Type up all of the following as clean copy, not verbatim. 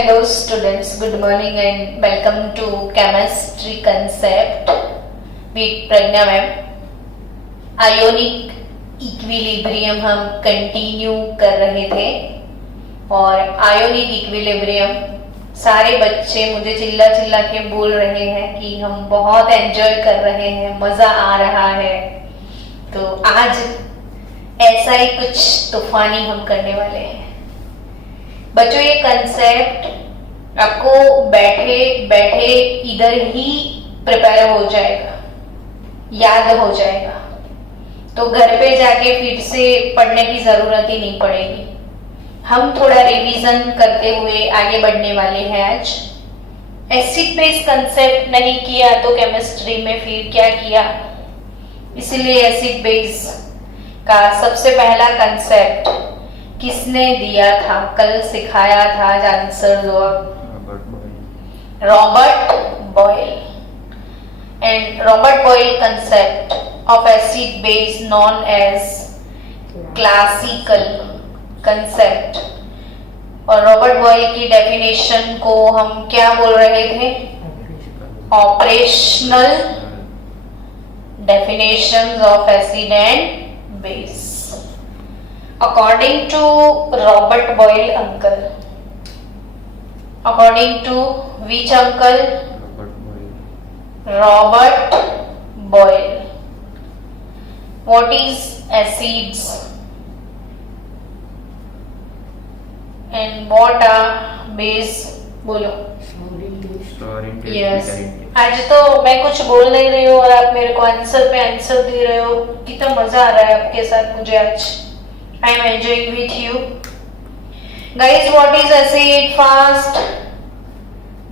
Hello students, good morning and welcome to chemistry concept with Pragna ma'am. Ionic equilibrium हम continue कर रहे थे और आयोनिक इक्विलिब्रियम सारे बच्चे मुझे चिल्ला चिल्ला के बोल रहे हैं कि हम बहुत एंजॉय कर रहे हैं, मजा आ रहा है। तो आज ऐसा ही कुछ तूफानी हम करने वाले हैं बच्चों। ये कंसेप्ट आपको बैठे बैठे इधर ही प्रिपेयर हो जाएगा, याद हो जाएगा, तो घर पे जाके फिर से पढ़ने की जरूरत ही नहीं पड़ेगी। हम थोड़ा रिवीजन करते हुए आगे बढ़ने वाले हैं आज। एसिड बेस कंसेप्ट नहीं किया तो केमिस्ट्री में फिर क्या किया, इसलिए एसिड बेस का सबसे पहला कंसेप्ट किसने दिया था, कल सिखाया था, आज आंसर दो। Robert Boyle. And Robert Boyle concept of acid base known as classical concept. और रॉबर्ट बॉयल की डेफिनेशन को हम क्या बोल रहे थे, operational definitions of acid and base according to Robert Boyle uncle. According to which uncle? Robert Boyle. What is acids and what are base? बोलो। Yes, आज तो मैं कुछ बोल नहीं रही हूँ और आप मेरे को आंसर पे आंसर दे रहे हो। कितना मजा आ रहा है आपके साथ मुझे आज। I am enjoying with you guys. What is acid fast?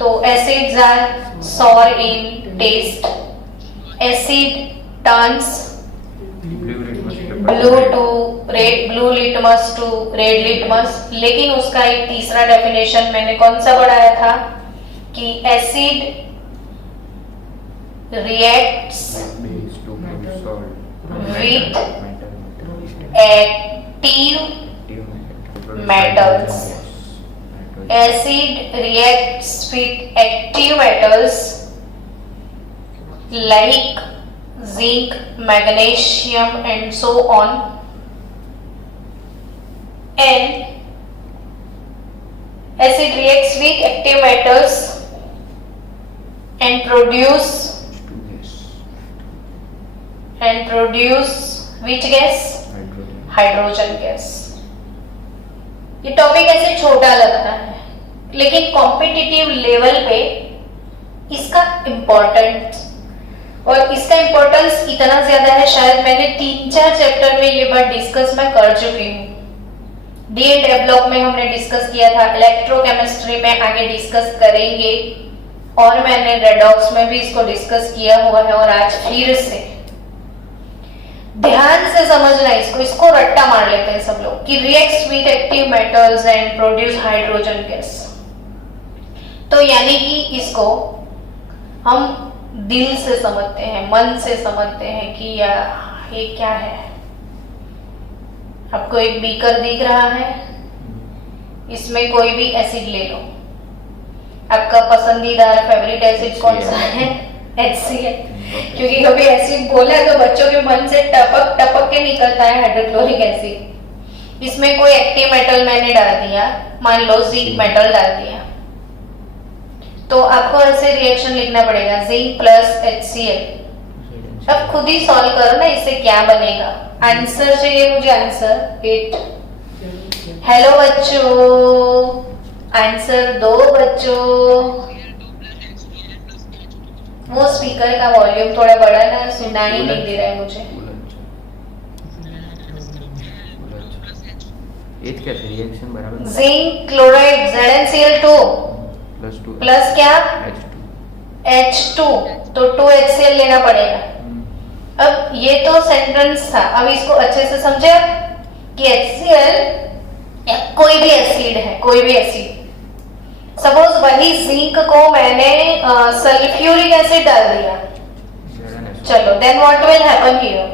तो acids are sour in taste. Acid turns blue litmus to red litmus. लेकिन उसका एक तीसरा डेफिनेशन मैंने कौन सा पढ़ाया था कि acid reacts with active metals. Acid reacts with active metals like zinc, magnesium and so on, and acid reacts with active metals and produce which gas? Hydrogen gas. ये टॉपिक ऐसे छोटा लगता है लेकिन कॉम्पिटिटिव लेवल पे इसका importance इतना ज्यादा है, शायद मैंने 3-4 चैप्टर में ये बात डिस्कस मैं कर चुकी हूँ। डी एंड ए ब्लॉक में हमने डिस्कस किया था, इलेक्ट्रोकेमिस्ट्री में आगे डिस्कस करेंगे और मैंने रेडॉक्स में भी इसको डिस्कस किया हुआ है। और आज फिर से ध्यान से समझना इसको रट्टा मार लेते हैं सब लोग कि reacts with active metals and produce hydrogen gas. तो यानी कि इसको हम दिल से समझते हैं, मन से समझते हैं कि ये क्या है। आपको एक बीकर दिख रहा है, इसमें कोई भी एसिड ले लो। आपका पसंदीदा फेवरेट एसिड कौन सा है? HCl। क्योंकि कभी एसिड बोला तो बच्चों के मन से टपक टपक के निकलता है हाइड्रोक्लोरिक एसिड। इसमें कोई एक्टिव मेटल मैंने डाल दिया, मान लो जिंक मेटल डाल दिया, तो आपको ऐसे रिएक्शन लिखना पड़ेगा जिंक प्लस HCl। अब खुद ही सॉल्व करो ना, इससे क्या बनेगा। आंसर चाहिए मुझे, आंसर 8। हेलो बच्चों, आंसर दो बच्चों। वो स्पीकर का वॉल्यूम थोड़ा बड़ा ना, सुना ही नहीं दे रहा है मुझे। रिएक्शन बराबर जिंक क्लोराइड ZnCl2 प्लस क्या H2, तो 2HCl लेना पड़ेगा। अब ये तो सेंटेंस था, अब इसको अच्छे से समझे कि HCl कोई भी एसिड है, कोई भी एसिड। सपोज वही जिंक को मैंने सल्फ्यूरिक एसिड डाल दिया, चलो then what will happen here?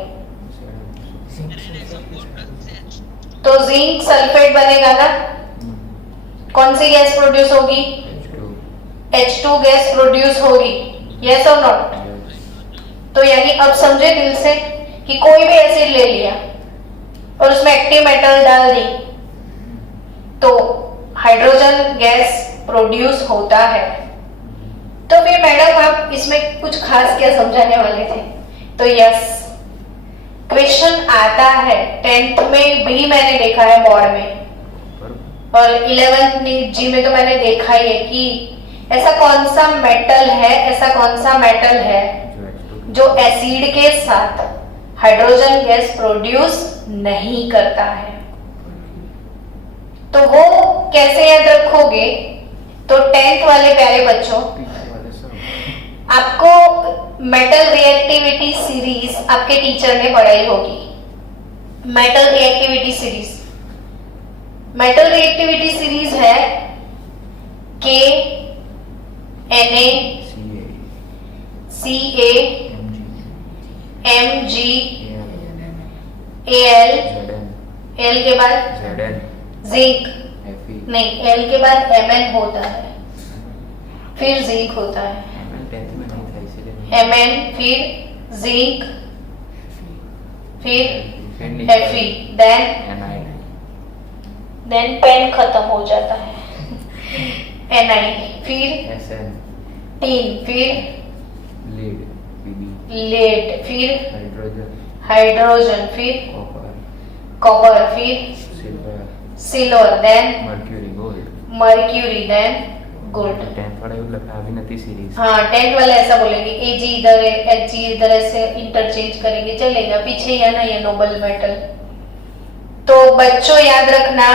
तो जिंक सल्फेट बनेगा ना, कौन सी गैस प्रोड्यूस होगी? H2 गैस प्रोड्यूस होगी, यस और नॉट? तो यानी अब समझे दिल से कि कोई भी एसिड ले लिया और उसमें एक्टिव मेटल डाल दी तो हाइड्रोजन गैस प्रोड्यूस होता है। तो फिर मैडम आप इसमें कुछ खास क्या समझाने वाले थे? तो यस, क्वेश्चन आता है 10th में भी, मैंने देखा है बोर्ड में, और 11th जी में तो मैंने देखा ही है कि ऐसा कौन सा मेटल है जो एसिड के साथ हाइड्रोजन गैस प्रोड्यूस नहीं करता है। तो वो कैसे याद रखोगे? तो 10th वाले प्यारे बच्चों, आपको मेटल रिएक्टिविटी सीरीज आपके टीचर ने पढ़ाई होगी। मेटल रिएक्टिविटी सीरीज है के Na Ca Mg Al, L के बाद जिंक, नहीं L के बाद Mn होता है, फिर जिंक होता है, Mn फिर जिंक फिर Fe, देन पेन खत्म हो जाता है, Ni फिर टीन, फिर लेड, फिर हाइड्रोजन, फिर कॉपर, फिर silver, then mercury, then gold. 10th वाला એવું લખા આવી નથી सीरीज। हाँ 10th वाला ऐसा बोलेंगे, Ag इधर है, Hg इधर, ऐसे इंटरचेंज करेंगे, चलेगा। पीछे ही है ना ये नोबल मेटल। तो बच्चों याद रखना,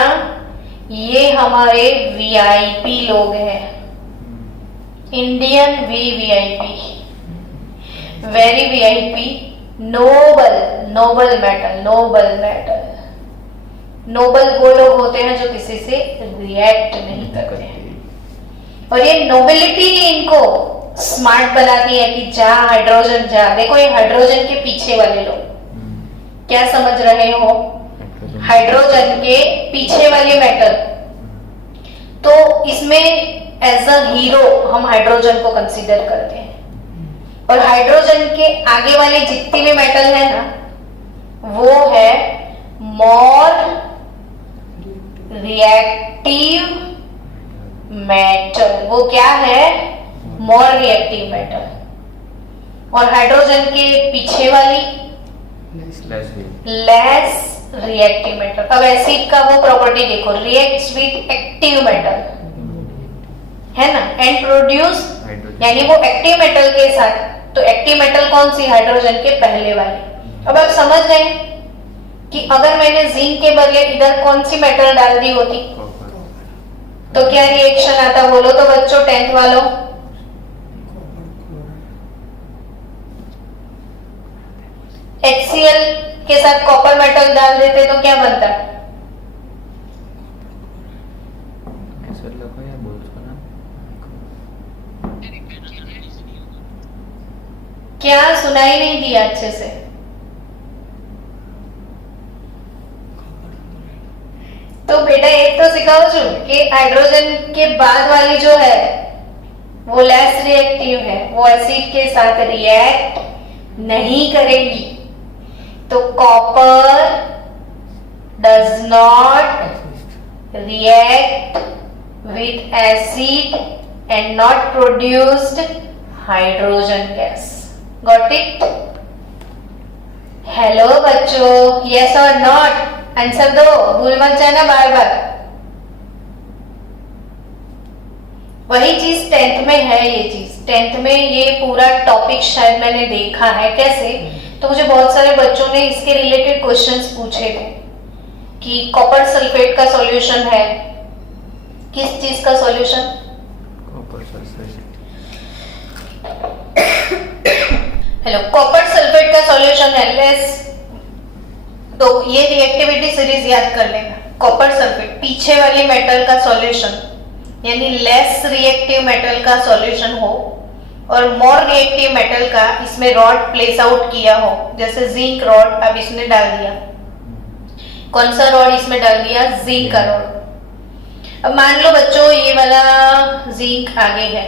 ये हमारे वीआईपी लोग हैं, Indian VIP, very VIP, noble metal. Noble वो लोग होते हैं जो किसी से रिएक्ट नहीं करते हैं, और ये नोबिलिटी इनको स्मार्ट बनाती है कि जा हाइड्रोजन जा। देखो ये हाइड्रोजन के पीछे वाले लोग, क्या समझ रहे हो? हाइड्रोजन के पीछे वाले मेटल, तो इसमें एज अ हीरो हम हाइड्रोजन को कंसीडर करते हैं, और हाइड्रोजन के आगे वाले जितने भी मेटल है ना, वो है मोर रिएक्टिव मेटल। वो क्या है? More reactive metal. और हाइड्रोजन के पीछे वाली लेस रिएक्टिव मेटल। अब एसिड का वो प्रॉपर्टी देखो, रिएक्ट्स विद एक्टिव मेटल, है ना, एंड प्रोड्यूस, यानी वो एक्टिव मेटल के साथ। तो एक्टिव मेटल कौन सी? हाइड्रोजन के पहले वाली। अब आप समझ गए कि अगर मैंने जिंक के बदले इधर कौन सी मेटल डाल दी होती तो क्या रिएक्शन आता? बोलो तो बच्चों 10th वालों। HCl के साथ कॉपर मेटल डाल देते तो क्या बनता? क्या सुनाई नहीं दिया अच्छे से? तो बेटा एक तो सिखाओ जो कि हाइड्रोजन के बाद वाली जो है वो लेस रिएक्टिव है, वो एसिड के साथ रिएक्ट नहीं करेगी। तो copper does not react with acid and not produced hydrogen gas. Got it? Hello बच्चों, यस और नॉट? आंसर दो, भूल मत जाना बार बार। वही चीज 10th में है, ये चीज 10th में ये पूरा टॉपिक शायद मैंने देखा है। कैसे? तो मुझे बहुत सारे बच्चों ने इसके रिलेटेड क्वेश्चंस पूछे थे कि कॉपर सल्फेट का सॉल्यूशन है, किस चीज का solution? Copper sulphate. Hello, copper sulphate का सॉल्यूशन है लेस। तो ये रिएक्टिविटी सीरीज याद कर लेना। कॉपर सल्फेट पीछे वाली मेटल का सॉल्यूशन, यानी लेस रिएक्टिव मेटल का सॉल्यूशन हो, और मोर रिएक्टिव मेटल का इसमें रॉड प्लेस आउट किया हो, जैसे जिंक रॉड अब इसने डाल दिया। कौन सा रॉड इसमें डाल दिया? जिंक का रॉड। अब मान लो बच्चों ये वाला जिंक आगे है,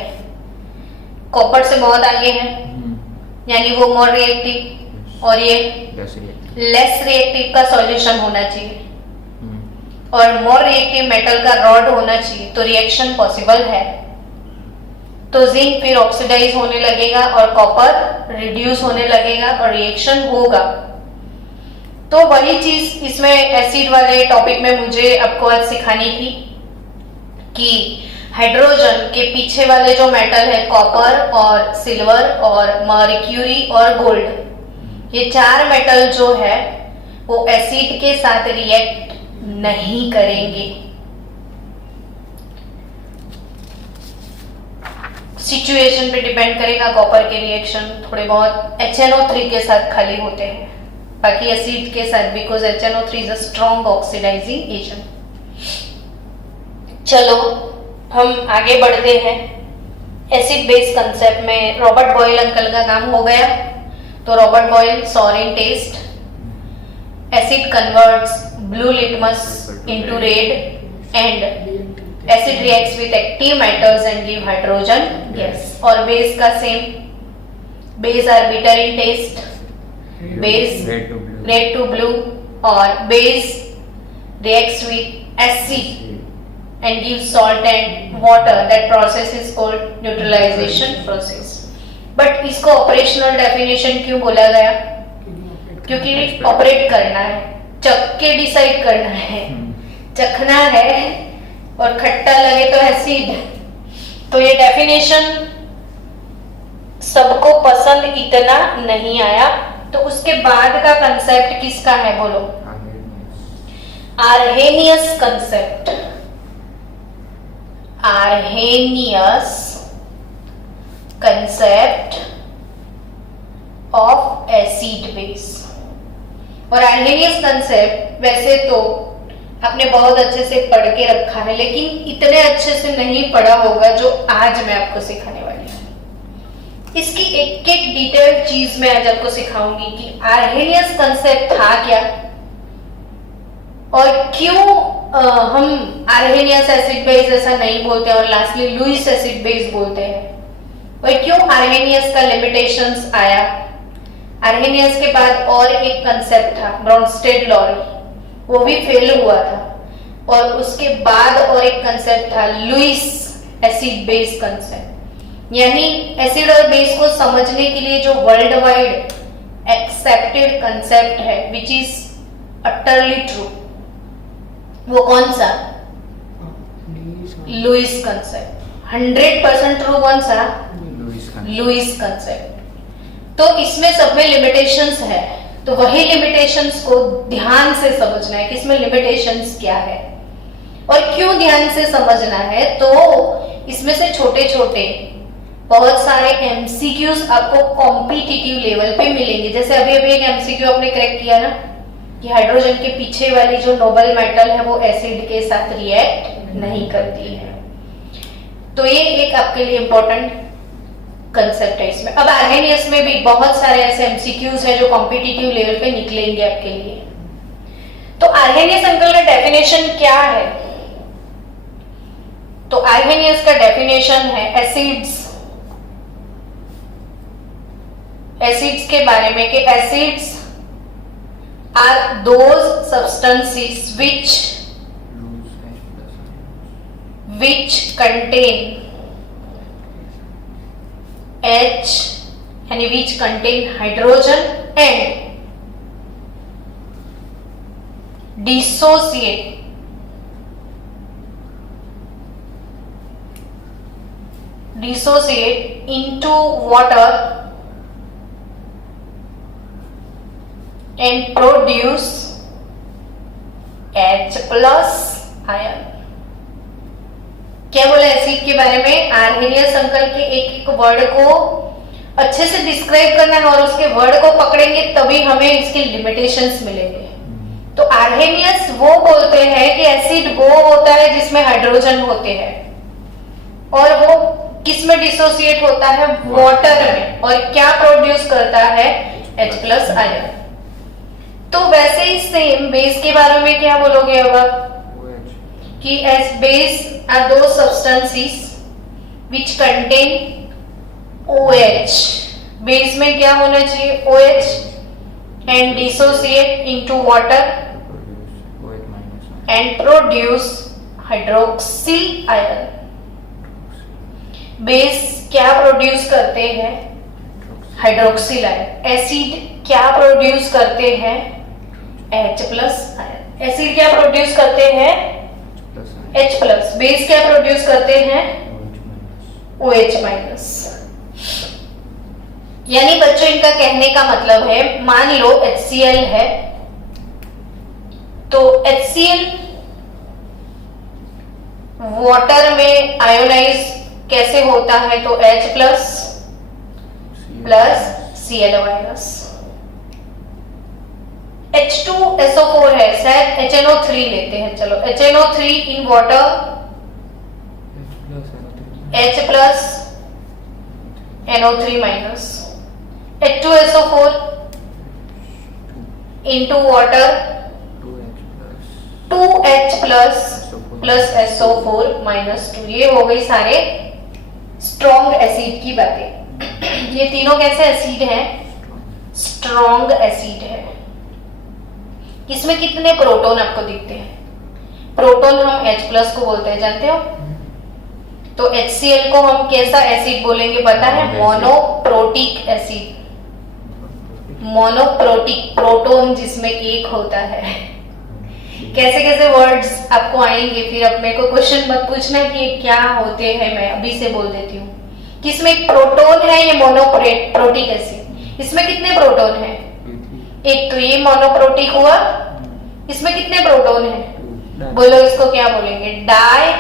कॉपर से बहुत आगे है, यानी वो मोर रिएक्टिव और ये लेस रिएक्टिव का सॉल्यूशन होना चाहिए और मोर रिएक्टिव मेटल का रॉड होना चाहिए, तो रिएक्शन पॉसिबल है। तो जिंक फिर ऑक्सीडाइज होने लगेगा और कॉपर रिड्यूस होने लगेगा और रिएक्शन होगा। तो वही चीज इसमें एसिड वाले टॉपिक में मुझे आपको आज सिखानी थी कि हाइड्रोजन के पीछे वाले जो मेटल है कॉपर और सिल्वर और मर्क्यूरी और गोल्ड, ये चार मेटल जो है वो एसिड के साथ रिएक्ट नहीं करेंगे। सिचुएशन पे डिपेंड करेगा, कॉपर के रिएक्शन थोड़े बहुत HNO3 के साथ खाली होते हैं, बाकी एसिड के साथ, because HNO3 is a strong oxidising agent. चलो हम आगे बढ़ते हैं। एसिड बेस कंसेप्ट में रॉबर्ट बॉयल अंकल का काम हो गया। तो Robert Boyle sour in taste, acid converts blue litmus into red and acid reacts with active metals and give hydrogen gas। और बेस का same, base are bitter in taste, base red to blue और base reacts with acid and gives salt and water। that process is called neutralization process। But इसको operational definition क्यों बोला गया? क्योंकि operate करना है, चख के डिसाइड करना है, चखना है और खट्टा लगे तो एसिड। तो ये डेफिनेशन सबको पसंद इतना नहीं आया, तो उसके बाद का कंसेप्ट किसका है बोलो? Arrhenius concept. Arrhenius concept of acid base. और आर्हेनियस कंसेप्ट वैसे तो आपने बहुत अच्छे से पढ़ के रखा है, लेकिन इतने अच्छे से नहीं पढ़ा होगा जो आज मैं आपको सिखाने वाली हूँ। इसकी एक एक डिटेल चीज मैं आज आपको सिखाऊंगी कि आर्हेनियस कंसेप्ट था क्या और क्यों हम आर्हेनियस एसिड बेस ऐसा नहीं बोलते और लास्टली लुईस एसिड बेस बोलते हैं, और क्यों आर्हेनियस का लिमिटेशंस आया। आर्हेनियस के बाद और एक कंसेप्ट था ब्रॉन्स्टेड लॉरी, वो भी फेल हुआ था, और उसके बाद और एक कंसेप्ट था लुईस एसिड बेस कंसेप्ट। यानी एसिड और बेस को समझने के लिए जो वर्ल्ड वाइड एक्सेप्टेड कंसेप्ट है विच इज अटरली ट्रू, वो कौन सा? Lewis concept. 100% ट्रू कौन सा? Lewis concept. तो इसमें सब में लिमिटेशंस है, तो वही लिमिटेशंस को ध्यान से समझना है कि इसमें लिमिटेशंस क्या है और क्यों ध्यान से समझना है। तो इसमें से छोटे छोटे बहुत सारे एमसीक्यूज आपको कॉम्पिटिटिव लेवल पे मिलेंगे। जैसे अभी अभी एक एमसीक्यू आपने करेक्ट किया ना कि हाइड्रोजन के पीछे वाली जो नोबल मेटल है वो एसिड के साथ रिएक्ट नहीं करती है। तो ये एक आपके लिए इंपॉर्टेंट कंसेप्ट है इसमें। अब आर्हेनियस में भी बहुत सारे ऐसे एमसीक्यूज हैं जो कॉम्पिटिटिव लेवल पे निकलेंगे आपके लिए। तो आर्हेनियस अंकल का डेफिनेशन क्या है? तो आर्हेनियस का डेफिनेशन है एसिड्स, एसिड्स के बारे में कि acids are those substances which contain H यानी which contain hydrogen and dissociate into water and produce H plus ion। क्या बोला एसिड के बारे में? आर्हेनियस अंकल के एक एक वर्ड को अच्छे से डिस्क्राइब करना है और उसके वर्ड को पकड़ेंगे तभी हमें इसके लिमिटेशंस मिलेंगे। तो आर्हेनियस वो बोलते हैं कि एसिड वो होता है जिसमें हाइड्रोजन होते हैं और वो किस में डिसोसिएट होता है? वाटर में। और क्या प्रोड्यूस करता है? H plus ion. तो वैसे ही सेम बेस के बारे में क्या बोलोगे? अब कि as base are those substances which contain OH. Base में क्या होना चाहिए? OH and dissociate into water OH minus and produce hydroxyl ion. Base क्या प्रोड्यूस करते हैं? Hydroxyl ion. एसिड क्या प्रोड्यूस करते हैं? H plus ion. एसिड क्या प्रोड्यूस करते हैं? H plus. बेस क्या प्रोड्यूस करते हैं? OH minus. यानी बच्चों इनका कहने का मतलब है, मान लो HCl है, तो HCl वाटर में आयोनाइज कैसे होता है? तो H plus plus Cl minus. H2SO4 है, शायद HNO3 लेते हैं. चलो HNO3 in water H plus NO3 minus. H2SO4 into water 2H plus plus SO4 minus 2. ये हो गई सारे स्ट्रॉन्ग एसिड की बातें. ये तीनों कैसे एसिड हैं? स्ट्रॉन्ग एसिड है. इसमें कितने प्रोटॉन आपको दिखते हैं? प्रोटॉन हम H प्लस को बोलते हैं, जानते हो? तो HCl को हम कैसा एसिड बोलेंगे पता है? Monoprotic acid. मोनोप्रोटिक, प्रोटॉन जिसमें एक होता है. कैसे कैसे वर्ड्स आपको आएंगे, फिर अब मेरे को क्वेश्चन मत पूछना कि क्या होते हैं, मैं अभी से बोल देती हूँ. किसमें एक प्रोटॉन है? ये मोनोप्रोटिक एसिड. इसमें कितने प्रोटॉन है? एक. तो ये मोनोप्रोटिक हुआ. इसमें कितने प्रोटॉन है? बोलो इसको क्या बोलेंगे? Die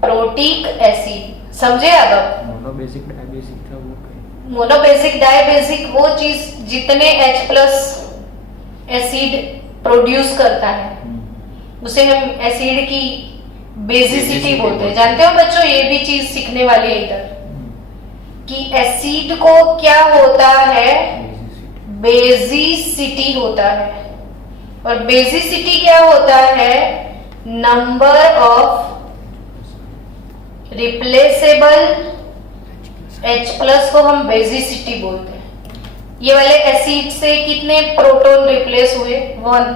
protic acid. समझे? अब मोनोबेसिक डायबेसिक का वो मोनोबेसिक डायबेसिक वो चीज जितने H प्लस एसिड प्रोड्यूस करता है उसे हम एसिड की बेसिसिटी बोलते हैं. जानते हो बच्चों, ये भी चीज सीखने वाली है इधर कि एसिड को क्या होता है? बेसिसिटी होता है. और बेसिसिटी क्या होता है? Number of replaceable H plus को हम बेसिसिटी बोलते हैं. ये वाले एसिड से कितने प्रोटॉन रिप्लेस हुए? 1.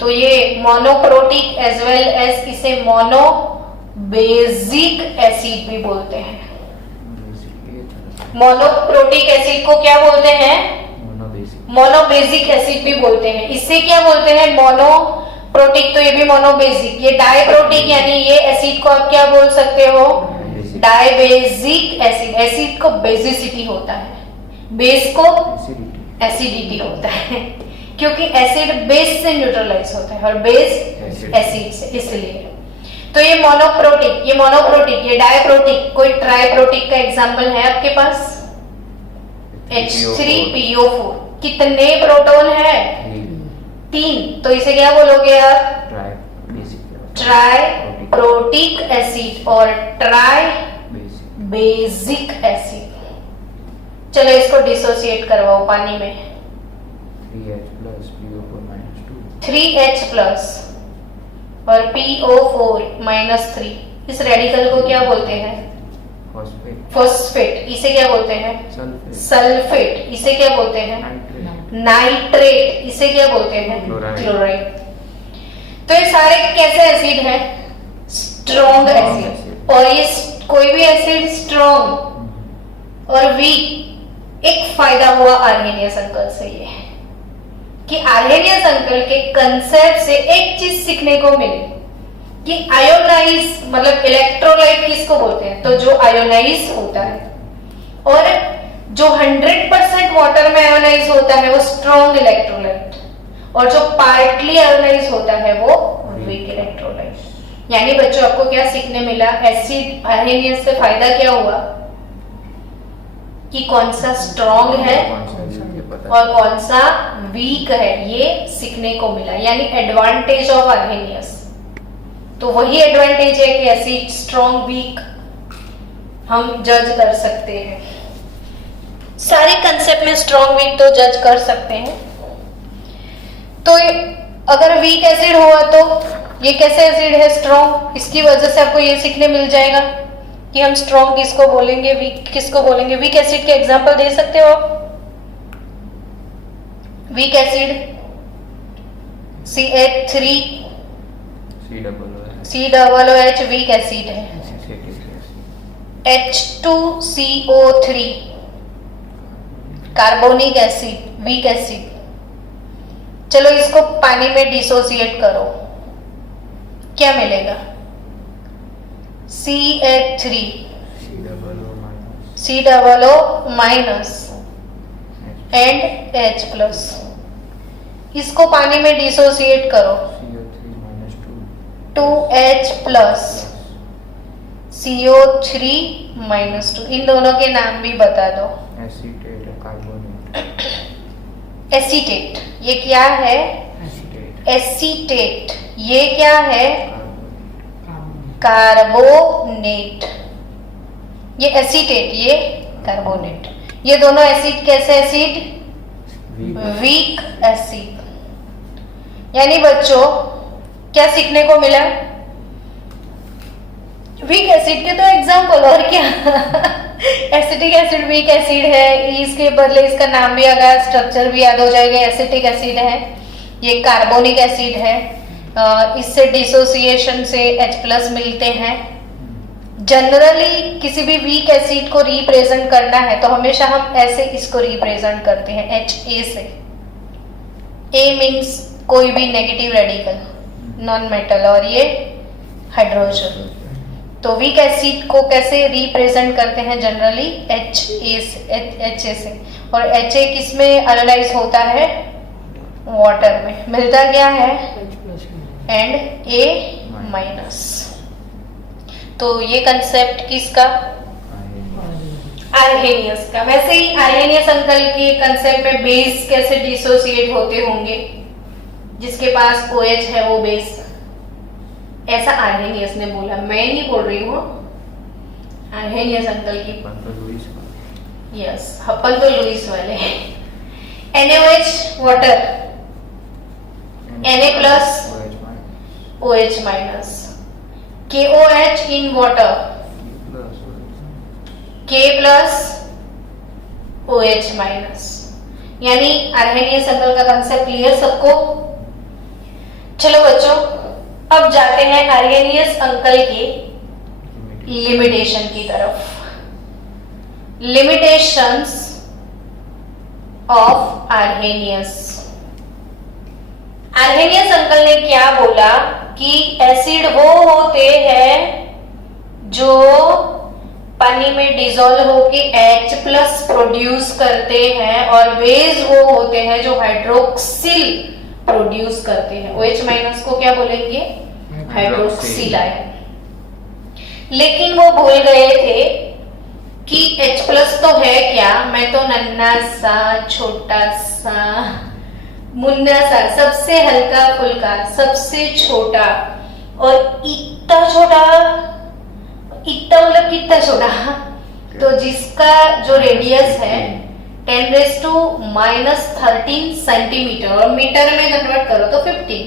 तो ये मोनोप्रोटिक एज वेल एज इसे मोनोबेसिक एसिड भी बोलते हैं. मोनोप्रोटिक एसिड को क्या बोलते हैं? मोनोबेसिक एसिड भी बोलते हैं. इससे क्या बोलते हैं? मोनोप्रोटिक. तो ये भी मोनोबेसिक. ये डाइप्रोटिक यानी ये एसिड को आप क्या बोल सकते हो? Dibasic acid. एसिड को बेसिसिटी होता है, बेस को एसिडिटी होता है, क्योंकि एसिड बेस से न्यूट्रलाइज होता है और बेस एसिड से, इसलिए. तो ये मोनोप्रोटिक, ये डायप्रोटिक. कोई ट्राइप्रोटिक का एग्जांपल है आपके पास? H3PO4. कितने प्रोटॉन है? 3. तो इसे क्या बोलोगे आप? ट्राइप्रोटिक एसिड और ट्राई बेसिक एसिड. चलो इसको डिसोसिएट करवाओ पानी में. 3H प्लस और PO4 माइनस 3. इस रेडिकल को क्या बोलते हैं? फॉस्फेट. इसे क्या बोलते हैं? सल्फेट. इसे क्या बोलते हैं? नाइट्रेट. इसे क्या बोलते हैं? क्लोराइड. तो ये सारे कैसे एसिड हैं? Strong acid. और ये कोई भी एसिड स्ट्रॉन्ग और वीक, एक फायदा हुआ आर्हेनियस अंकल से ये कि आर्हेनियस अंकल के कंसेप्ट से एक चीज सीखने को मिली कि आयोनाइज मतलब इलेक्ट्रोलाइट किसको बोलते हैं? तो जो आयोनाइज होता है, और जो 100% वाटर में आयोनाइज होता है वो स्ट्रॉन्ग इलेक्ट्रोलाइट, और जो पार्टली आयोनाइज होता है वो वीक इलेक्ट्रोलाइट. यानी बच्चों आपको क्या सीखने मिला? एसिड आर्हेनियस से फायदा क्या हुआ कि कौन सा स्ट्रॉन्ग है और कौन सा वीक है, ये सीखने को मिला. यानी एडवांटेज ऑफ आर्हेनियस. तो वही एडवांटेज है कि एसिड स्ट्रॉन्ग वीक हम जज कर सकते हैं. सारे कंसेप्ट में स्ट्रॉन्ग वीक तो जज कर सकते हैं. तो अगर वीक एसिड हुआ तो ये कैसे एसिड है? स्ट्रॉन्ग। इसकी वजह से आपको ये सीखने मिल जाएगा कि हम स्ट्रॉन्ग किसको बोलेंगे, वीक किसको बोलेंगे। वीक एसिड के एग्जांपल दे सकते हो आप? Weak acid CH3 COOH weak acid है। H2CO3 carbonic acid weak acid. चलो इसको पानी में डिसोसिएट करो, क्या मिलेगा? CH3 COO minus and H plus. इसको पानी में डिसोसिएट करो, 2H प्लस CO3 माइनस 2। इन दोनों के नाम भी बता दो। एसीटेट, ये क्या है? एसीटेट। ये क्या है? कार्बोनेट। ये एसीटेट, ये कार्बोनेट। ये दोनों एसिड कैसे एसिड? Weak acid. यानी बच्चों क्या सीखने को मिला? वीक एसिड के तो एग्जाम्पल, और क्या एसिटिक एसिड वीक एसिड है, इसके बदले इसका नाम भी अगर स्ट्रक्चर भी याद हो जाएगा। एसिटिक एसिड है, ये कार्बोनिक एसिड है। इससे डिसोसिएशन से H प्लस मिलते हैं। जनरली किसी भी वीक एसिड को रिप्रेजेंट करना है तो हमेशा हम ऐसे इसको रिप्रेजेंट करते हैं, HA से। A मीन्स कोई भी नेगेटिव रेडिकल, नॉन मेटल, और ये हाइड्रोजन। तो वीक एसिड को कैसे रिप्रेजेंट करते हैं? जनरली HA से। और HA किस में एनालाइज होता है? वाटर में। मिलता क्या है? And A minus. तो ये कंसेप्ट किसका? आर्हेनियस का। वैसे ही आर्हेनियस अंकल के कंसेप्ट में बेस कैसे डिसोसिएट होते होंगे, जिसके पास OH है वो बेस, ऐसा आर्हेनियस ने बोला, मैं नहीं बोल रही हूँ, आर्हेनियस अंकल की। यस, अपन तो लुइस वाले। NaOH water, Na plus OH minus, KOH in water, K plus OH minus. यानी आर्हेनियस अंकल का कंसेप्ट क्लियर सबको? चलो बच्चों, अब जाते हैं आर्हेनियस अंकल के लिमिटेशन की तरफ। Limitations of Arrhenius. Arrhenius uncle ने क्या बोला कि एसिड वो होते हैं जो पानी में डिसॉल्व होके H प्लस प्रोड्यूस करते हैं, और बेस वो होते हैं जो हाइड्रोक्सिल प्रोड्यूस करते हैं। OH माइनस को क्या बोलेंगे? Hydroxyl ion. लेकिन वो भूल गए थे कि H प्लस तो है क्या? मैं तो नन्ना सा, छोटा सा, मुन्ना सा, सबसे हल्का फुल्का, सबसे छोटा, और इतना छोटा, इतना मतलब कितना छोटा, तो जिसका जो रेडियस है 10⁻⁻13 सेंटीमीटर, और मीटर में कन्वर्ट करो तो 15,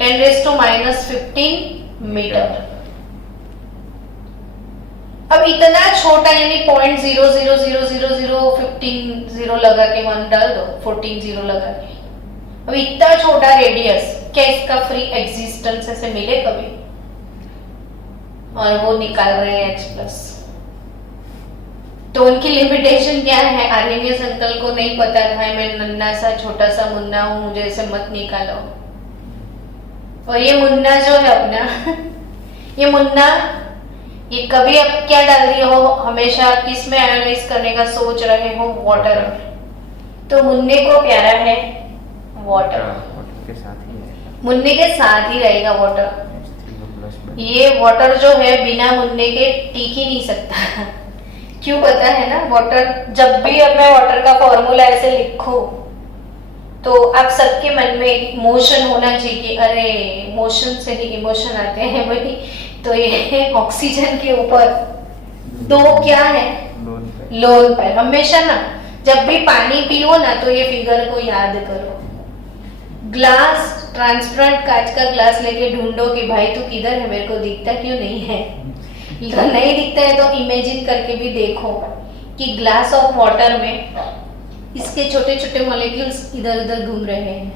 10⁻⁻15 मीटर। अब इतना छोटा यानी 0.0000015 जीरो लगा के 1 डाल दो, 14 जीरो लगा के। अब इतना छोटा रेडियस, क्या इसका फ्री एग्जिस्टेंस से मिले कभी? और वो निकाल रहे हैं H प्लस। तो उनकी लिमिटेशन क्या है? आर्हेनियस अंकल को नहीं पता था मैं नन्ना सा, छोटा सा मुन्ना हूं, मुझे ऐसे मत निकालो। और ये मुन्ना जो है अपना ये मुन्ना, ये कभी आप क्या डाल रही हो? हमेशा किस में एनालाइज करने का सोच रहे हो? वाटर में। तो मुन्ने को प्यारा है वाटर, के साथ ही है, मुन्ने के साथ ही रहेगा वाटर। ये वाटर जो है बिना मुन्ने के टिक ही नहीं सकता क्यों पता है ना? वाटर, जब भी अब मैं वाटर का फॉर्मूला ऐसे लिखूं तो आप सबके मन में एक मोशन होना चाहिए कि अरे मोशन से ही इमोशन आते हैं भाई। तो ये ऑक्सीजन के ऊपर दो क्या है? लोन पैर। हमेशा ना जब भी पानी पियो ना तो ये फिगर को याद करो। ग्लास ट्रांसपेरेंट कांच का ग्लास लेके ढूंढो कि भाई तू किधर है, मेरे को दिखता क्यों नहीं है। तो नहीं दिखता है तो इमेजिन करके भी देखो कि ग्लास ऑफ वाटर में इसके छोटे छोटे मॉलिक्यूल्स इधर उधर घूम रहे हैं।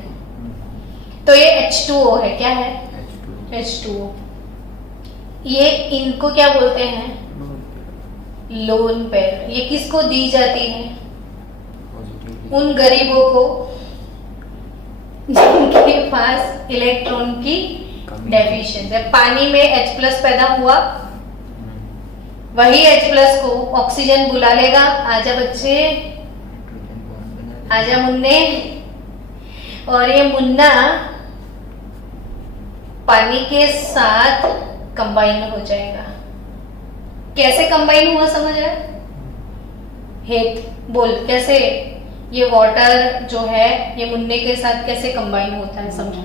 तो ये H2O है, क्या है? H2O। ये इनको क्या बोलते हैं? Lone pair. ये किसको दी जाती है? उन गरीबों को जिनके पास इलेक्ट्रॉन की डेफिशिएंसी है। पानी में H+ पैदा हुआ, वही H+ को ऑक्सीजन बुला लेगा, आजा बच्चे, आजा मुन्ने, और ये मुन्ना पानी के साथ कंबाइन हो जाएगा। कैसे कंबाइन हुआ समझ आया? हेत बोल कैसे ये वाटर जो है ये मुन्ने के साथ कैसे कंबाइन होता है, समझा?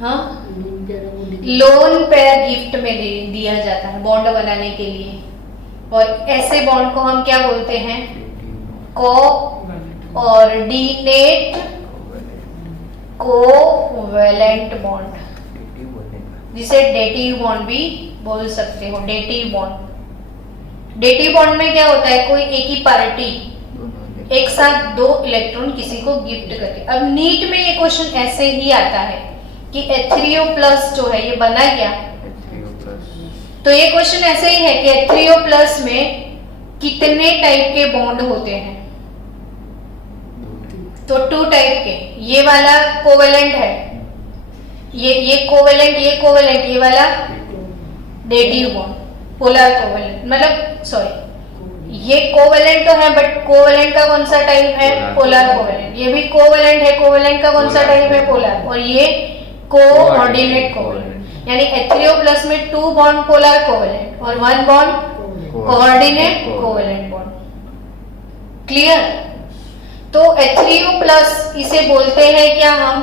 हाँ, लोन पेयर गिफ्ट में दिया जाता है बॉन्ड बनाने के लिए। और ऐसे बॉन्ड को हम क्या बोलते हैं? कोऑर्डिनेट कोवैलेंट बॉन्ड, जिसे डेटिव बॉन्ड भी बोल सकते हो। डेटिव बॉन्ड, डेटिव बॉन्ड में क्या होता है? कोई एक ही पार्टी एक साथ 2 इलेक्ट्रॉन किसी को गिफ्ट करके। अब नीट में ये क्वेश्चन ऐसे ही आता है कि H3O+ जो है ये बना क्या? तो ये क्वेश्चन ऐसे ही है कि H3O+ में कितने टाइप के बॉन्ड होते हैं? तो 2 टाइप के। ये वाला कोवेलेंट है, ये कोवेलेंट, ये कोवेलेंट, ये वाला डेटिव बॉन्ड, पोलर कोवेलेंट, मतलब सॉरी ये कोवेलेंट तो है बट कोवेलेंट का कौन सा टाइप है? Polar covalent. ये भी कोवेलेंट है, कोवेलेंट का कौन सा टाइप है? पोलर। और ये कोऑर्डिनेट कोवेलेंट, यानी H3O+ में 2 बॉन्ड पोलर कोवेलेंट और 1 bond coordinate covalent bond. Clear? तो H3O+ इसे बोलते हैं क्या हम?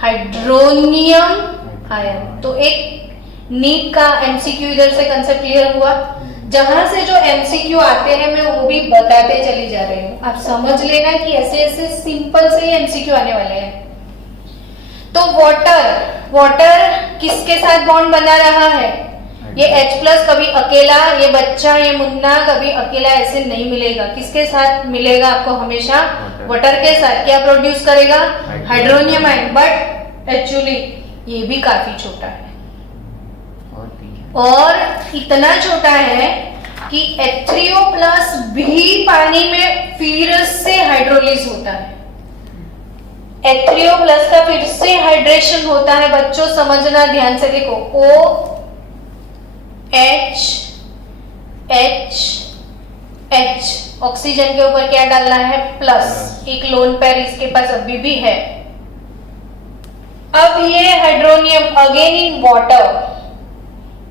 Hydronium ion. तो एक नीट का MCQ इधर से कंसेप्ट क्लियर हुआ। जहां से जो MCQ आते हैं मैं वो भी बताते चली जा रही हूँ, आप समझ लेना कि ऐसे ऐसे सिंपल से ही MCQ आने वाले हैं। तो वाटर किसके साथ बॉन्ड बना रहा है? ये H+ कभी अकेला, ये बच्चा, ये मुन्ना कभी अकेला ऐसे नहीं मिलेगा। किसके साथ मिलेगा आपको? हमेशा वाटर के साथ। क्या प्रोड्यूस करेगा? Hydronium ion. बट एक्चुअली ये भी काफी छोटा है और इतना छोटा है कि H3O+ भी पानी में फिर से हाइड्रोलिज होता है। H3O+ का फिर से हाइड्रेशन होता है। बच्चों समझना ध्यान से, देखो OH ऑक्सीजन के ऊपर क्या डालना है? प्लस। एक लोन पेयर इसके पास अभी भी है। अब ये hydronium again in water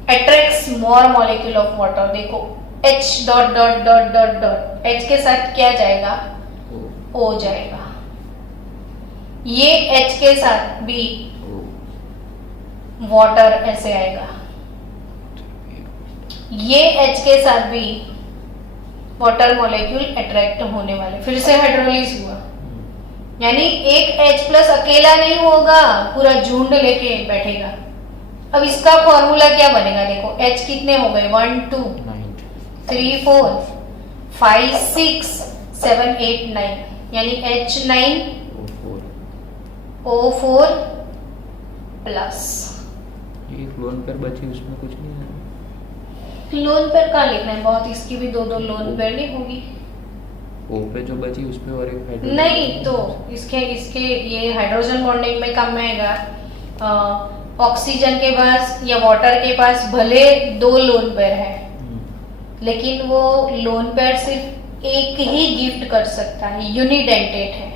attracts more molecule of water. देखो H dot dot dot dot dot, H के साथ क्या जाएगा? O जाएगा। ये H के साथ भी वाटर ऐसे आएगा, ये H के साथ भी वाटर मॉलिक्यूल अट्रैक्ट होने वाले। फिर से हाइड्रोलिज हुआ, यानी एक H+ अकेला नहीं होगा, पूरा झुंड लेके बैठेगा। अब इसका फॉर्मूला क्या बनेगा? देखो H कितने हो गए? 1 2 3 4 5 6 7 8 9, यानी H9O4 प्लस। ये लोन पर बची उसमें कुछ नहीं है। लोन पेयर का लिखना है बहुत, इसकी भी 2 लोन पेयर नहीं होगी। ओ पे जो बची उस पे और एक हाइड्रोजन नहीं तो इसके ये हाइड्रोजन बॉन्डिंग में काम आएगा। ऑक्सीजन के पास या वाटर के पास भले 2 लोन पेयर है, लेकिन वो लोन पेयर सिर्फ एक ही गिफ्ट कर सकता है, यूनिडेंटेट है।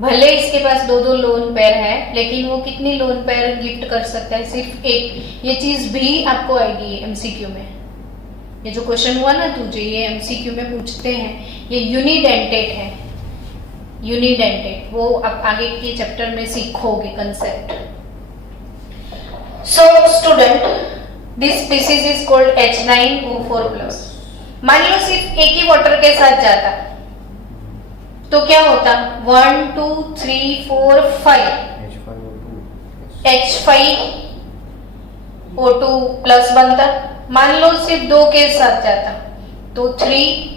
भले इसके पास 2 लोन पेयर है, लेकिन वो कितनी लोन पेयर गिफ्ट कर सकता है? सिर्फ एक। ये चीज भी आपको आएगी MCQ में। ये जो क्वेश्चन हुआ ना तुझे, ये MCQ में पूछते हैं। ये यूनिडेंटेट है, यूनिडेंटेट। वो आप आगे के चैप्टर में सीखोगे concept. So student, this species is called H9O4+। मान लो सिर्फ एक ही वाटर के साथ जाता तो क्या होता? 1 2 3 4 5 H5O2 प्लस बनता, मान लो सिर्फ 2 के साथ जाता तो 3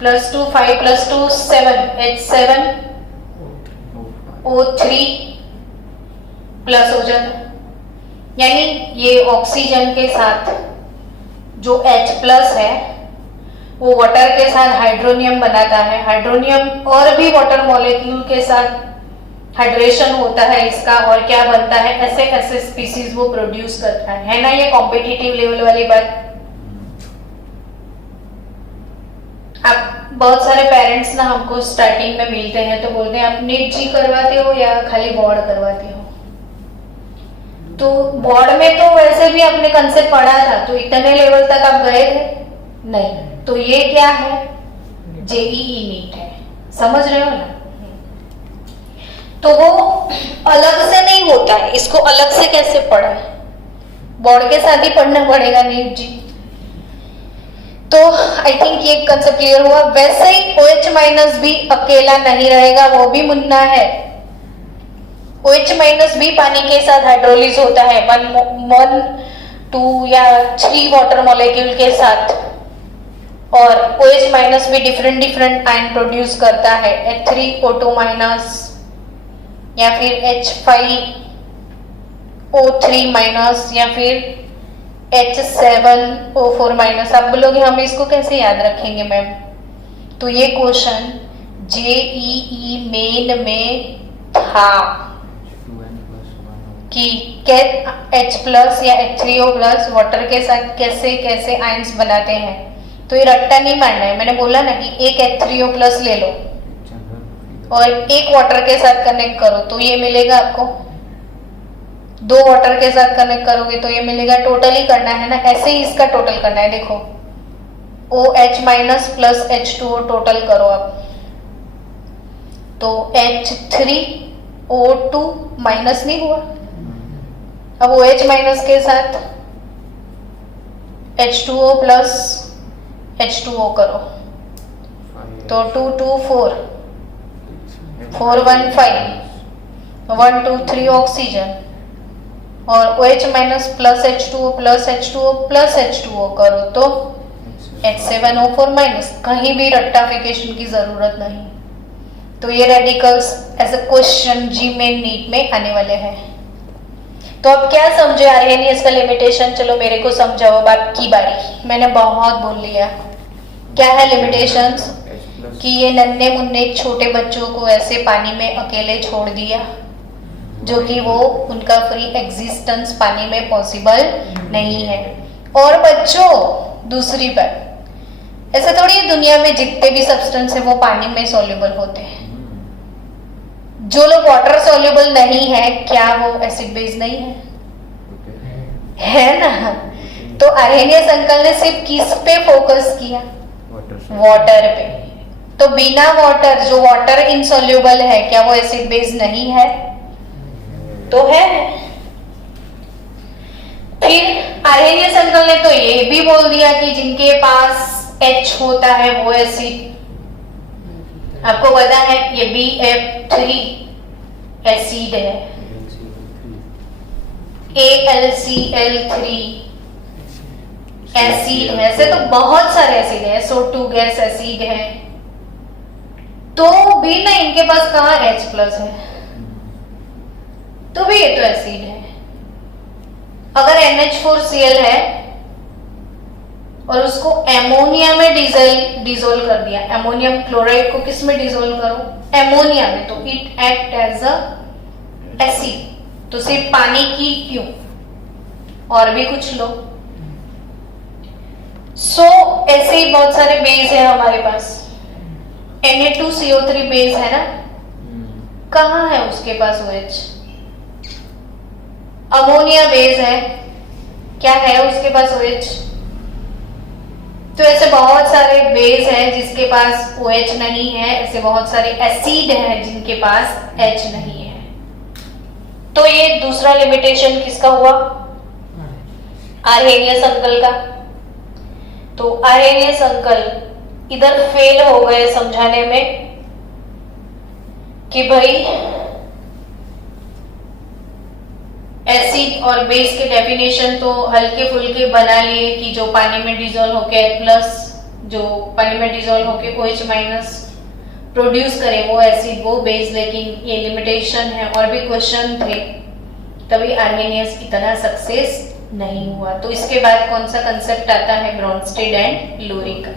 + 2 5 + 2 7 H7O3 प्लस हो जाता। यानी ये ऑक्सीजन के साथ जो H+ है वो वाटर के साथ हाइड्रोनियम बनाता है, हाइड्रोनियम और भी वाटर मॉलिक्यूल के साथ हाइड्रेशन होता है इसका, और क्या बनता है, ऐसे ऐसे स्पीसीज वो प्रोड्यूस करता है ना। ये कॉम्पिटिटिव लेवल वाली बात। आप बहुत सारे पेरेंट्स ना हमको स्टार्टिंग में मिलते हैं तो बोलते हैं आप नीट जी करवाते हो या खाली बोर्ड करवाते हो। तो बोर्ड में तो वैसे भी आपने कंसेप्ट पढ़ा था, तो इतने लेवल तक आप गए थे नहीं। तो ये क्या है, जेईई नीट है, समझ रहे हो ना। तो वो अलग से नहीं होता है, इसको अलग से कैसे पढ़ा, बोर्ड के साथ ही पढ़ना पड़ेगा नीट जी। तो आई थिंक ये कंसेप्ट क्लियर हुआ। वैसे ही OH- भी अकेला नहीं रहेगा, वो भी मुन्ना है। OH- भी पानी के साथ हाइड्रोलिज होता है 1, 2 या 3 वाटर मॉलिक्यूल के साथ, और OH- भी डिफरेंट आयन प्रोड्यूस करता है, H3O2- या फिर H5O3- या फिर H7O4-। आप बोलोगे हम इसको कैसे याद रखेंगे मैम, तो ये क्वेश्चन जेईई मेन में था कि H+ या H3O+ वाटर के साथ कैसे कैसे आयंस बनाते हैं। तो ये रट्टा नहीं मारना है, मैंने बोला ना कि एक H3O+ ले लो और एक वाटर के साथ कनेक्ट करो तो ये मिलेगा आपको, 2 वाटर के साथ कनेक्ट करोगे तो ये मिलेगा। टोटल ही करना है ना, ऐसे ही इसका टोटल करना है। देखो OH- प्लस H2O टोटल करो आप, तो H3O2- नहीं हुआ। अब OH- के साथ H2O प्लस H2O करो तो 2 2 4 4 1 5 1 2 3 ऑक्सीजन, और OH- plus H2O plus H2O plus H2O करो तो H7O4-। कहीं भी रट्टाफिकेशन की जरूरत नहीं। तो ये रेडिकल्स एज अ क्वेश्चन जी में नीट में आने वाले हैं। तो अब क्या समझे आर्हेनियस का लिमिटेशन, चलो मेरे को समझाओ, अब आपकी बारी। मैंने बहुत बोल लिया। क्या है लिमिटेशंस, कि ये नन्हे मुन्ने छोटे बच्चों को ऐसे पानी में अकेले छोड़ दिया, जो कि वो उनका फ्री एग्जिस्टेंस पानी में पॉसिबल नहीं है। और बच्चों दूसरी बात, ऐसा थोड़ी दुनिया में जितने भी सब्सटेंस है वो पानी में सॉल्युबल होते हैं। जो लोग वाटर सॉल्युबल नहीं है, क्या वो एसिड बेस नहीं है? है ना। तो आर्हेनियस अंकल ने सिर्फ किस पे फोकस किया, वाटर पे। तो बिना वाटर, जो वाटर इनसॉल्युबल है, क्या वो एसिड बेस नहीं है? तो है। फिर आर्हेनियस अंकल ने तो ये भी बोल दिया कि जिनके पास H होता है वो एसिड। आपको पता है ये BF3 एसिड है, AlCl3 एसिड है। ऐसे तो बहुत सारे एसिड है, SO2 गैस एसिड है। तो भी ना इनके पास कहाँ H+ है, तो भी ये तो एसिड है। अगर NH4Cl है और उसको एमोनिया में डिसोल्व कर दिया, एमोनियम क्लोराइड को किस में डिसोल्व करो, एमोनिया में, तो it act as a acid. तो सिर्फ पानी की क्यों, और भी कुछ लो। सो ऐसे ही बहुत सारे बेस है हमारे पास। Na2CO3 बेस है ना, कहाँ है उसके पास OH? अमोनिया बेस है, क्या है उसके पास OH? तो ऐसे बहुत सारे बेस हैं जिसके पास OH नहीं है, ऐसे बहुत सारे एसिड हैं जिनके पास H नहीं है। तो ये दूसरा लिमिटेशन किसका हुआ, आर्हेनियस अंकल का। तो आर्हेनियस अंकल इधर फेल हो गए समझाने में कि भाई एसिड और बेस के डेफिनेशन तो हल्के फुल्के बना लिए कि जो पानी में डिजोल्व होके प्लस जो पानी में डिजोल्व होके OH माइनस प्रोड्यूस करे वो एसिड वो बेस, लेकिन ये लिमिटेशन है और भी क्वेश्चन थे, तभी आर्हेनियस इतना सक्सेस नहीं हुआ। तो इसके बाद कौन सा कंसेप्ट आता है, ब्रॉन्स्टेड एंड लोरी का।